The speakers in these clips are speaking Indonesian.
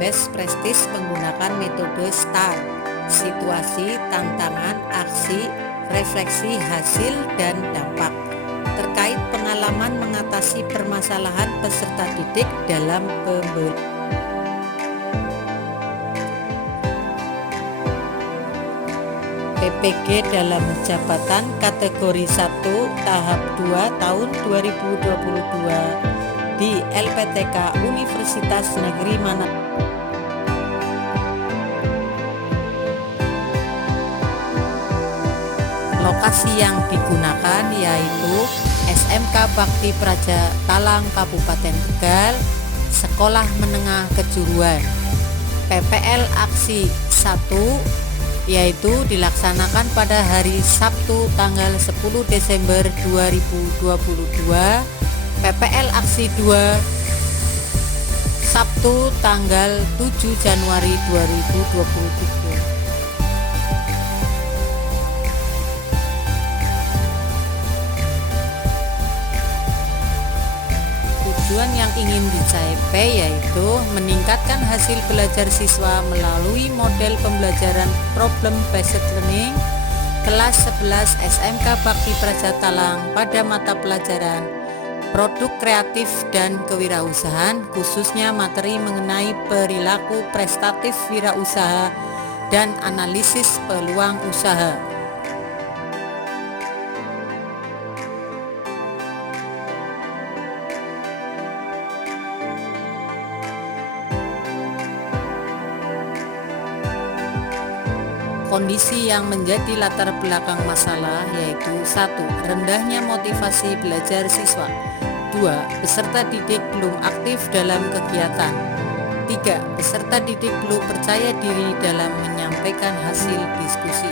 Best Practice menggunakan metode STAR, situasi, tantangan, aksi, refleksi, hasil, dan dampak, terkait pengalaman mengatasi permasalahan peserta didik dalam pembelajaran. PPG dalam jabatan kategori 1 tahap 2 tahun 2022 di LPTK Universitas Negeri Manado. Lokasi yang digunakan yaitu SMK Bakti Praja Talang Kabupaten Tegal, Sekolah Menengah Kejuruan. PPL Aksi 1 yaitu dilaksanakan pada hari Sabtu tanggal 10 Desember 2022, PPL Aksi 2 Sabtu tanggal 7 Januari 2023. Tujuan yang ingin dicapai yaitu meningkatkan hasil belajar siswa melalui model pembelajaran problem based learning kelas 11 SMK Bakti Praja Talang pada mata pelajaran produk kreatif dan kewirausahaan, khususnya materi mengenai perilaku prestatif wirausaha dan analisis peluang usaha. Kondisi yang menjadi latar belakang masalah yaitu 1. Rendahnya motivasi belajar siswa. 2. Peserta didik belum aktif dalam kegiatan. 3. Peserta didik belum percaya diri dalam menyampaikan hasil diskusi.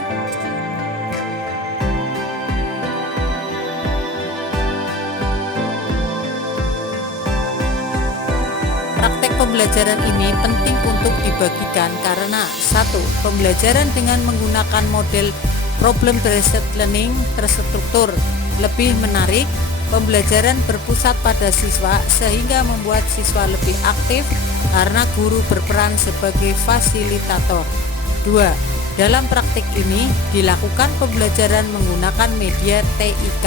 Praktek pembelajaran ini penting untuk dibagikan karena 1. Pembelajaran dengan menggunakan model problem based learning terstruktur lebih menarik, pembelajaran berpusat pada siswa sehingga membuat siswa lebih aktif karena guru berperan sebagai fasilitator. 2. Dalam praktik ini dilakukan pembelajaran menggunakan media TIK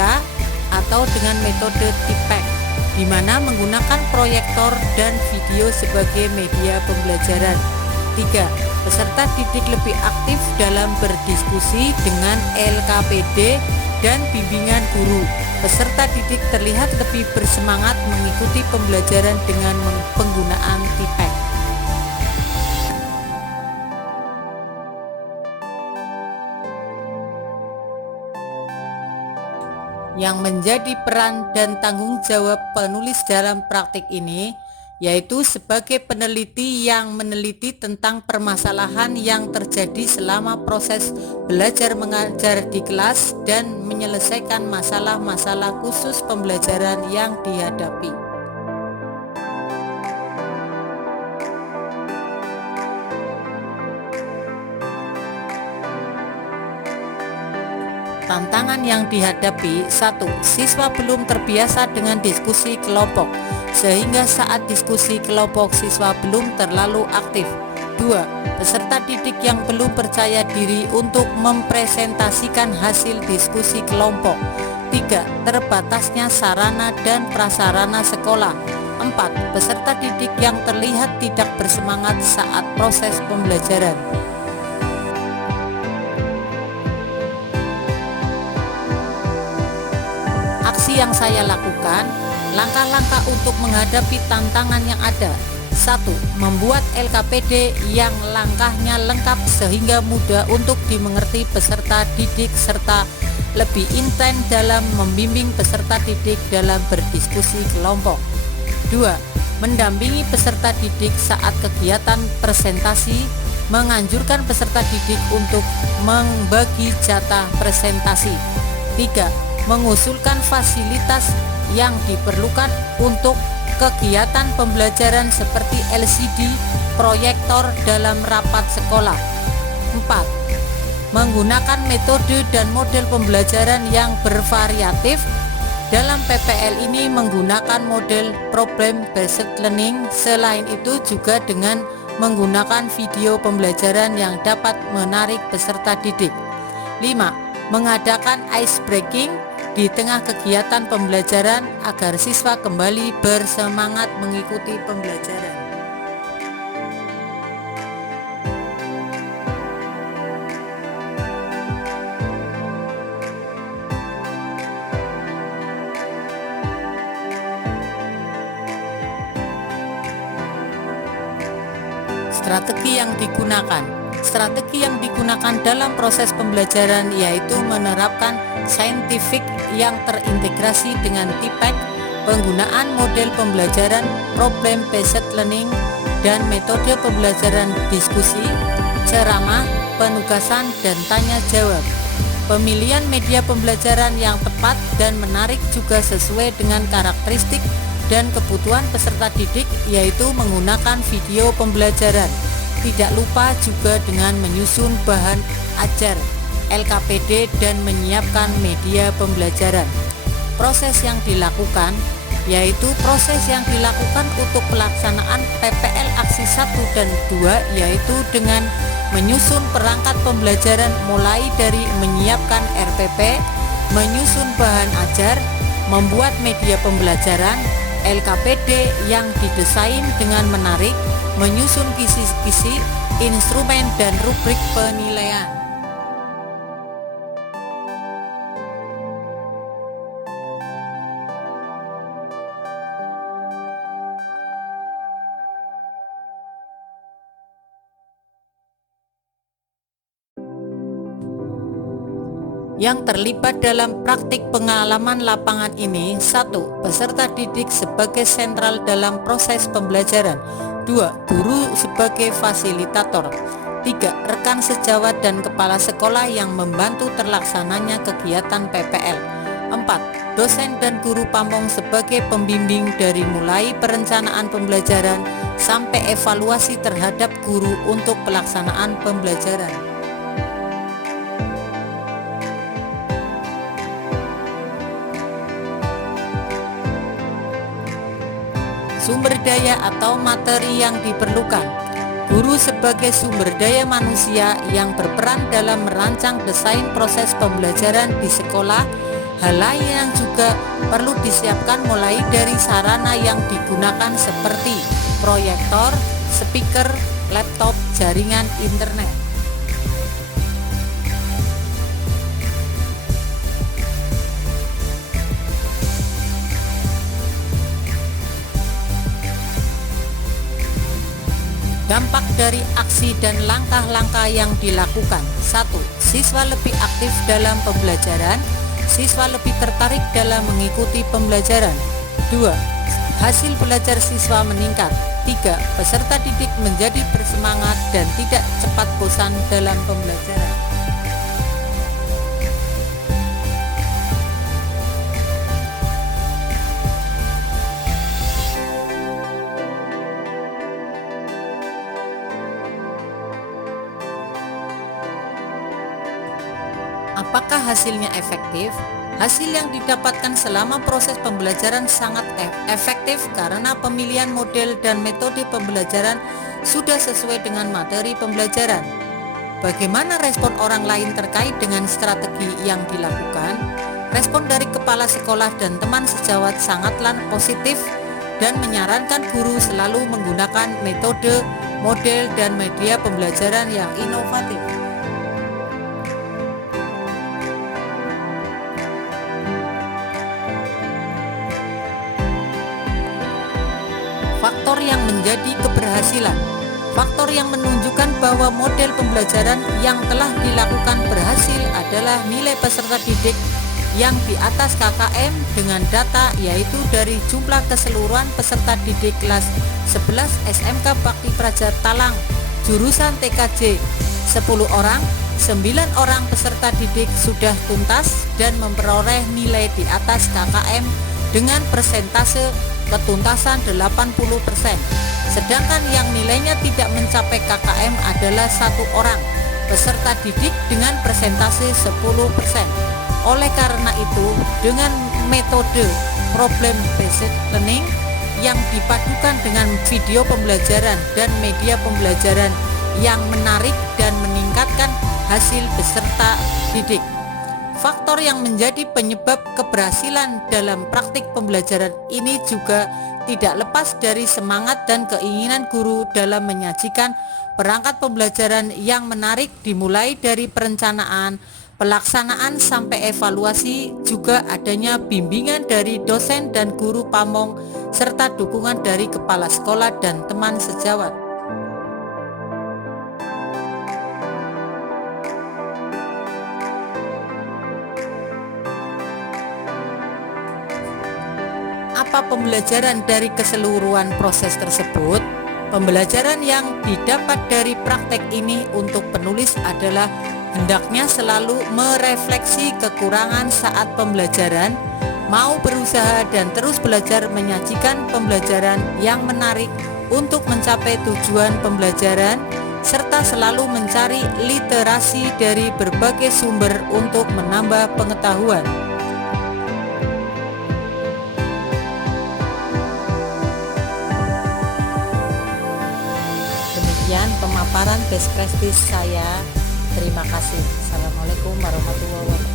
atau dengan metode TIPEC, di mana menggunakan proyektor dan video sebagai media pembelajaran. 3. Peserta didik lebih aktif dalam berdiskusi dengan LKPD dan bimbingan guru. Peserta didik terlihat lebih bersemangat mengikuti pembelajaran dengan penggunaan TIPEC. Yang menjadi peran dan tanggung jawab penulis dalam praktik ini yaitu sebagai peneliti yang meneliti tentang permasalahan yang terjadi selama proses belajar mengajar di kelas dan menyelesaikan masalah-masalah khusus pembelajaran yang dihadapi. Tantangan yang dihadapi: 1. Siswa belum terbiasa dengan diskusi kelompok, sehingga saat diskusi kelompok siswa belum terlalu aktif. 2. Peserta didik yang belum percaya diri untuk mempresentasikan hasil diskusi kelompok. 3. Terbatasnya sarana dan prasarana sekolah. 4. Peserta didik yang terlihat tidak bersemangat saat proses pembelajaran. Aksi yang saya lakukan, langkah-langkah untuk menghadapi tantangan yang ada. 1. Membuat LKPD yang langkahnya lengkap sehingga mudah untuk dimengerti peserta didik serta lebih intens dalam membimbing peserta didik dalam berdiskusi kelompok. 2. Mendampingi peserta didik saat kegiatan presentasi, menganjurkan peserta didik untuk membagi jatah presentasi. 3. Mengusulkan fasilitas yang diperlukan untuk kegiatan pembelajaran seperti LCD, proyektor dalam rapat sekolah. 4. Menggunakan metode dan model pembelajaran yang bervariatif. Dalam PPL ini menggunakan model problem based learning, selain itu juga dengan menggunakan video pembelajaran yang dapat menarik peserta didik. 5. Mengadakan ice breaking di tengah kegiatan pembelajaran agar siswa kembali bersemangat mengikuti pembelajaran. Strategi yang digunakan dalam proses pembelajaran yaitu menerapkan saintifik yang terintegrasi dengan TPACK, penggunaan model pembelajaran problem based learning dan metode pembelajaran diskusi, ceramah, penugasan dan tanya jawab. Pemilihan media pembelajaran yang tepat dan menarik juga sesuai dengan karakteristik dan kebutuhan peserta didik, yaitu menggunakan video pembelajaran. Tidak lupa juga dengan menyusun bahan ajar LKPD dan menyiapkan media pembelajaran. Proses yang dilakukan untuk pelaksanaan PPL aksi 1 dan 2 yaitu dengan menyusun perangkat pembelajaran mulai dari menyiapkan RPP, menyusun bahan ajar, membuat media pembelajaran, LKPD yang didesain dengan menarik, menyusun kisi-kisi, instrumen dan rubrik penilaian. Yang terlibat dalam praktik pengalaman lapangan ini: 1. Peserta didik sebagai sentral dalam proses pembelajaran. 2. Guru sebagai fasilitator. 3. Rekan sejawat dan kepala sekolah yang membantu terlaksananya kegiatan PPL. 4. Dosen dan guru pamong sebagai pembimbing dari mulai perencanaan pembelajaran sampai evaluasi terhadap guru untuk pelaksanaan pembelajaran. Sumber daya atau materi yang diperlukan. Guru sebagai sumber daya manusia yang berperan dalam merancang desain proses pembelajaran di sekolah. Hal lain yang juga perlu disiapkan mulai dari sarana yang digunakan seperti proyektor, speaker, laptop, jaringan internet. Dampak dari aksi dan langkah-langkah yang dilakukan. 1. Siswa lebih aktif dalam pembelajaran. Siswa lebih tertarik dalam mengikuti pembelajaran. 2. Hasil belajar siswa meningkat. 3. Peserta didik menjadi bersemangat dan tidak cepat bosan dalam pembelajaran. Apakah hasilnya efektif? Hasil yang didapatkan selama proses pembelajaran sangat efektif karena pemilihan model dan metode pembelajaran sudah sesuai dengan materi pembelajaran. Bagaimana respon orang lain terkait dengan strategi yang dilakukan? Respon dari kepala sekolah dan teman sejawat sangatlah positif dan menyarankan guru selalu menggunakan metode, model, dan media pembelajaran yang inovatif. Faktor yang menjadi keberhasilan. Faktor yang menunjukkan bahwa model pembelajaran yang telah dilakukan berhasil adalah nilai peserta didik yang di atas KKM dengan data yaitu dari jumlah keseluruhan peserta didik kelas 11 SMK Bakti Praja Talang jurusan TKJ 10 orang, 9 orang peserta didik sudah tuntas dan memperoleh nilai di atas KKM dengan persentase ketuntasan 80%. Sedangkan yang nilainya tidak mencapai KKM adalah 1 orang peserta didik dengan persentase 10%. Oleh karena itu, dengan metode problem based learning yang dipadukan dengan video pembelajaran dan media pembelajaran yang menarik dan meningkatkan hasil peserta didik. Faktor yang menjadi penyebab keberhasilan dalam praktik pembelajaran ini juga tidak lepas dari semangat dan keinginan guru dalam menyajikan perangkat pembelajaran yang menarik, dimulai dari perencanaan, pelaksanaan sampai evaluasi, juga adanya bimbingan dari dosen dan guru pamong serta dukungan dari kepala sekolah dan teman sejawat. Apa pembelajaran dari keseluruhan proses tersebut? Pembelajaran yang didapat dari praktek ini untuk penulis adalah hendaknya selalu merefleksi kekurangan saat pembelajaran, mau berusaha dan terus belajar menyajikan pembelajaran yang menarik untuk mencapai tujuan pembelajaran, serta selalu mencari literasi dari berbagai sumber untuk menambah pengetahuan. Demikian pemaparan best practice saya. Terima kasih. Assalamualaikum warahmatullahi wabarakatuh.